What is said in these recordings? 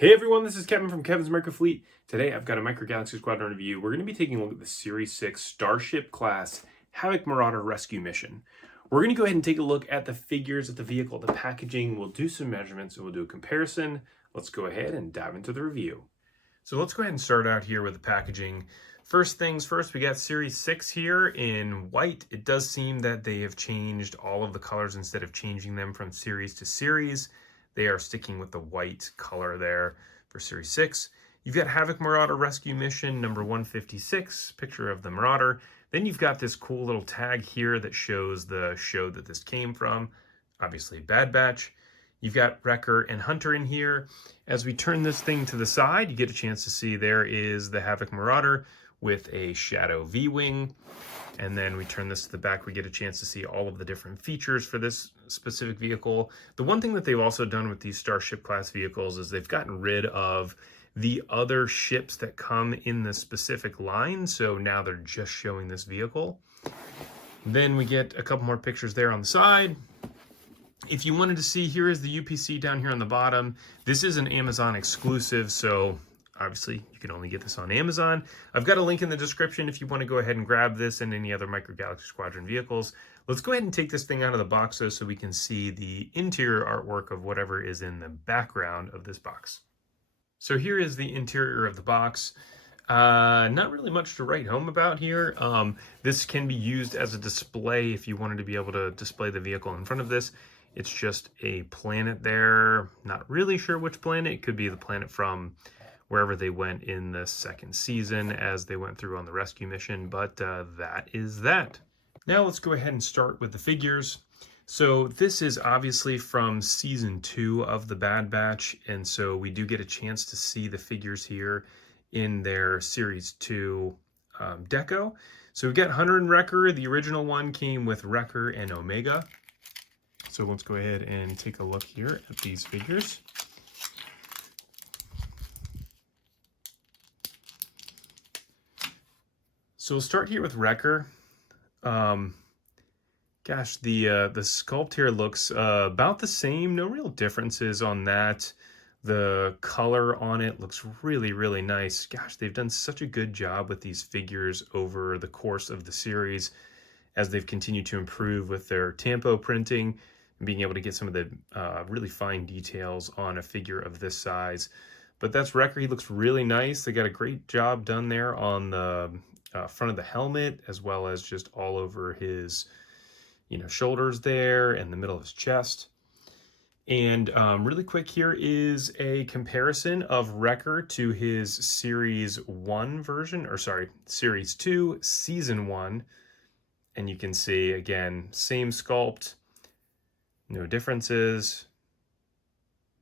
Hey everyone, this is Kevin from Kevin's Microfleet. Today I've got a Micro Galaxy Squadron review. We're going to be taking a look at the Series 6 Starship class Havoc Marauder rescue mission. We're going to go ahead and take a look at the figures of the vehicle, the packaging. We'll do some measurements and we'll do a comparison. Let's go ahead and dive into the review. So let's go ahead and start out here with the packaging. First things first, we got Series 6 here in white. It does seem that they have changed all of the colors instead of changing them from series to series. They are sticking with the white color there for Series 6. You've got Havoc Marauder Rescue Mission number 156, picture of the Marauder. Then you've got this cool little tag here that shows the show that this came from, obviously Bad Batch. You've got Wrecker and Hunter in here. As we turn this thing to the side, you get a chance to see there is the Havoc Marauder with a Shadow V-Wing. And then we turn this to the back, we get a chance to see all of the different features for this specific vehicle. The one thing that they've also done with these Starship class vehicles is they've gotten rid of the other ships that come in the specific line. So now they're just showing this vehicle. Then we get a couple more pictures there on the side. If you wanted to see, here is the UPC down here on the bottom. This is an Amazon exclusive, so obviously, you can only get this on Amazon. I've got a link in the description if you want to go ahead and grab this and any other Micro Galaxy Squadron vehicles. Let's go ahead and take this thing out of the box though, so we can see the interior artwork of whatever is in the background of this box. So here is the interior of the box. Not really much to write home about here. This can be used as a display if you wanted to be able to display the vehicle in front of this. It's just a planet there. Not really sure which planet. It could be the planet from wherever they went in the second season as they went through on the rescue mission, but that is that. Now let's go ahead and start with the figures. So this is obviously from season 2 of the Bad Batch, and so we do get a chance to see the figures here in their Series 2 deco. So we've got Hunter and Wrecker. The original one came with Wrecker and Omega. So let's go ahead and take a look here at these figures. So we'll start here with Wrecker. Gosh, the sculpt here looks about the same. No real differences on that. The color on it looks really, really nice. Gosh, they've done such a good job with these figures over the course of the series as they've continued to improve with their tampo printing and being able to get some of the really fine details on a figure of this size. But that's Wrecker. He looks really nice. They got a great job done there on the front of the helmet, as well as just all over his, shoulders there and the middle of his chest. And really quick, here is a comparison of Wrecker to his Series 1 version, or sorry, Series 2, Season 1. And you can see, again, same sculpt, no differences,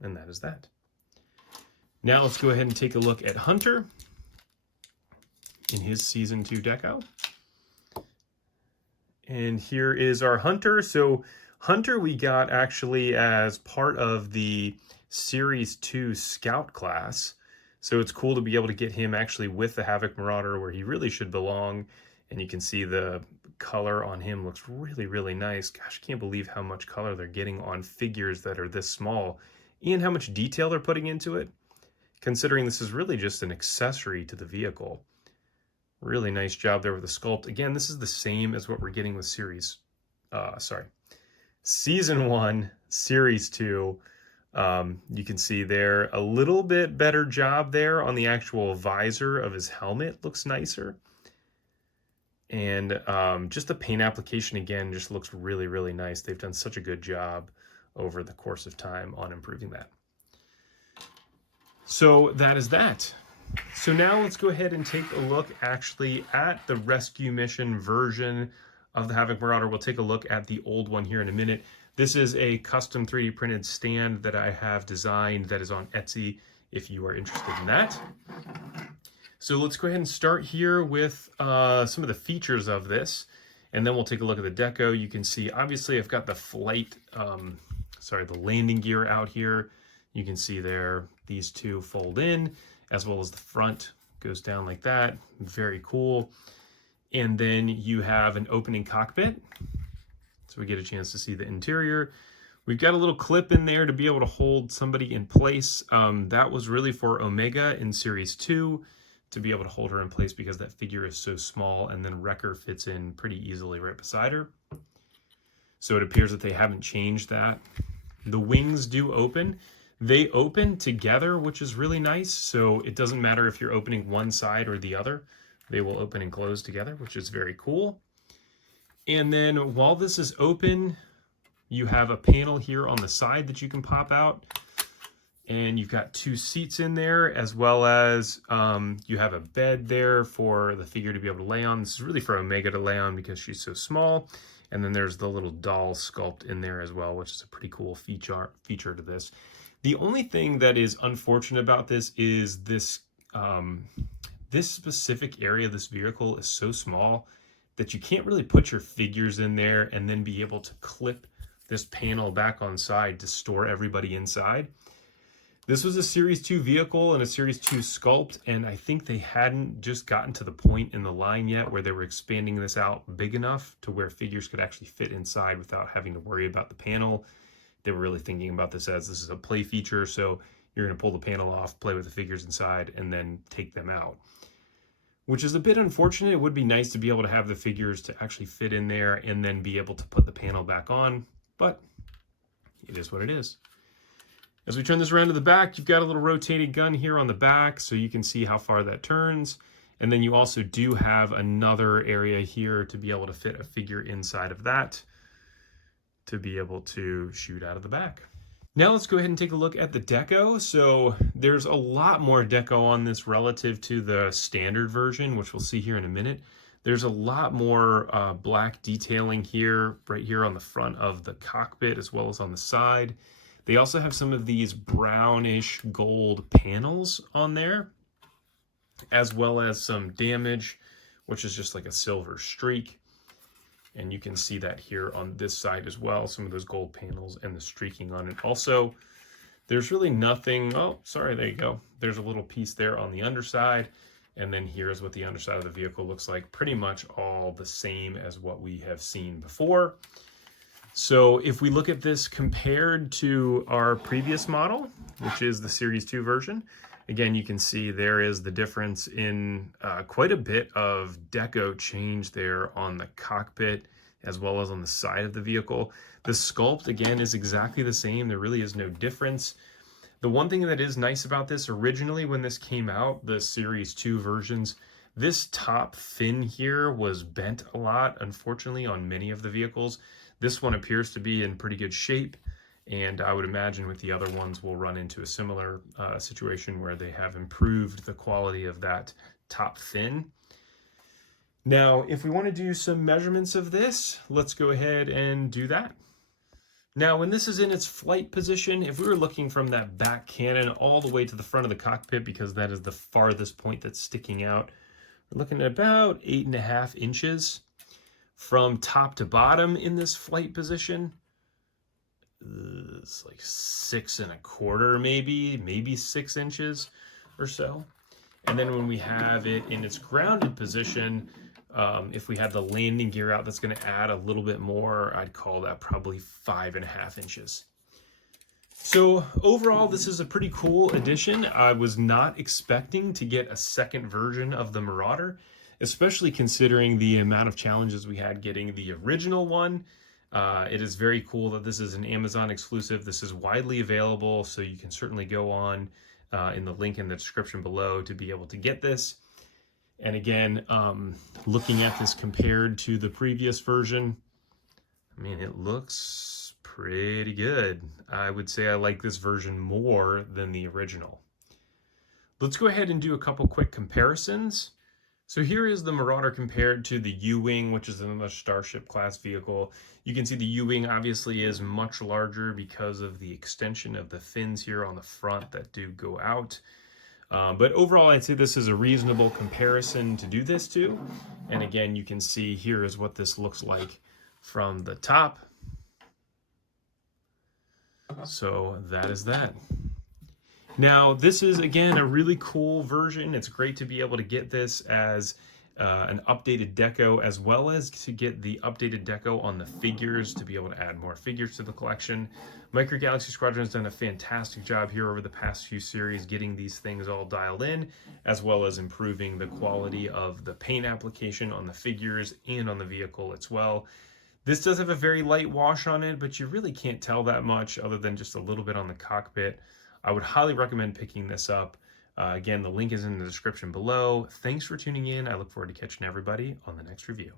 and that is that. Now let's go ahead and take a look at Hunter in his Season 2 deco. And here is our Hunter. So Hunter we got actually as part of the Series 2 Scout class. So it's cool to be able to get him actually with the Havoc Marauder where he really should belong. And you can see the color on him looks really, really nice. Gosh, I can't believe how much color they're getting on figures that are this small and how much detail they're putting into it, considering this is really just an accessory to the vehicle. Really nice job there with the sculpt. Again, this is the same as what we're getting with Season 1, Series 2. You can see there a little bit better job there on the actual visor of his helmet. Looks nicer. And just the paint application, again, just looks really, really nice. They've done such a good job over the course of time on improving that. So that is that. So now let's go ahead and take a look actually at the rescue mission version of the Havoc Marauder. We'll take a look at the old one here in a minute. This is a custom 3D printed stand that I have designed that is on Etsy if you are interested in that. So let's go ahead and start here with some of the features of this, and then we'll take a look at the deco. You can see, obviously, I've got the the landing gear out here. You can see there, these two fold in, as well as the front goes down like that. Very cool. And then you have an opening cockpit. So we get a chance to see the interior. We've got a little clip in there to be able to hold somebody in place. That was really for Omega in Series 2 to be able to hold her in place because that figure is so small, and then Wrecker fits in pretty easily right beside her. So it appears that they haven't changed that. The wings do open. They open together, which is really nice. So it doesn't matter if you're opening one side or the other. They will open and close together, which is very cool. And then while this is open, you have a panel here on the side that you can pop out. And you've got 2 seats in there, as well as you have a bed there for the figure to be able to lay on. This is really for Omega to lay on because she's so small. And then there's the little doll sculpt in there as well, which is a pretty cool feature to this. The only thing that is unfortunate about this is this, this specific area of this vehicle is so small that you can't really put your figures in there and then be able to clip this panel back on side to store everybody inside. This was a Series 2 vehicle and a Series 2 sculpt, and I think they hadn't just gotten to the point in the line yet where they were expanding this out big enough to where figures could actually fit inside without having to worry about the panel. They were really thinking about this as this is a play feature, so you're going to pull the panel off, play with the figures inside, and then take them out. Which is a bit unfortunate. It would be nice to be able to have the figures to actually fit in there and then be able to put the panel back on, but it is what it is. As we turn this around to the back, you've got a little rotating gun here on the back so you can see how far that turns. And then you also do have another area here to be able to fit a figure inside of that to be able to shoot out of the back. Now let's go ahead and take a look at the deco. So there's a lot more deco on this relative to the standard version, which we'll see here in a minute. There's a lot more black detailing here, right here on the front of the cockpit as well as on the side. They also have some of these brownish gold panels on there, as well as some damage, which is just like a silver streak. And you can see that here on this side as well, some of those gold panels and the streaking on it. Also, there's really nothing, oh, sorry, there you go. There's a little piece there on the underside. And then here's what the underside of the vehicle looks like, pretty much all the same as what we have seen before. So if we look at this compared to our previous model, which is the Series 2 version, again, you can see there is the difference in quite a bit of deco change there on the cockpit as well as on the side of the vehicle. The sculpt, again, is exactly the same. There really is no difference. The one thing that is nice about this, originally when this came out, the Series 2 versions, this top fin here was bent a lot, unfortunately, on many of the vehicles. This one appears to be in pretty good shape, and I would imagine with the other ones we'll run into a similar situation where they have improved the quality of that top fin. Now, if we want to do some measurements of this, let's go ahead and do that. Now, when this is in its flight position, if we were looking from that back cannon all the way to the front of the cockpit, because that is the farthest point that's sticking out, we're looking at about 8.5 inches. From top to bottom in this flight position, it's like 6 1/4, maybe 6 inches or so. And then when we have it in its grounded position, if we have the landing gear out, that's going to add a little bit more. I'd call that probably 5.5 inches. So overall, this is a pretty cool addition. I was not expecting to get a second version of the Marauder, especially considering the amount of challenges we had getting the original one. It is very cool that this is an Amazon exclusive. This is widely available, so you can certainly go on in the link in the description below to be able to get this. And again, looking at this compared to the previous version, I mean, it looks pretty good. I would say I like this version more than the original. Let's go ahead and do a couple quick comparisons. So here is the Marauder compared to the U-Wing, which is another Starship class vehicle. You can see the U-Wing obviously is much larger because of the extension of the fins here on the front that do go out. But overall, I'd say this is a reasonable comparison to do this to. And again, you can see here is what this looks like from the top. So that is that. Now, this is, again, a really cool version. It's great to be able to get this as an updated deco, as well as to get the updated deco on the figures to be able to add more figures to the collection. Micro Galaxy Squadron has done a fantastic job here over the past few series getting these things all dialed in, as well as improving the quality of the paint application on the figures and on the vehicle as well. This does have a very light wash on it, but you really can't tell that much other than just a little bit on the cockpit. I would highly recommend picking this up. Again, the link is in the description below. Thanks for tuning in. I look forward to catching everybody on the next review.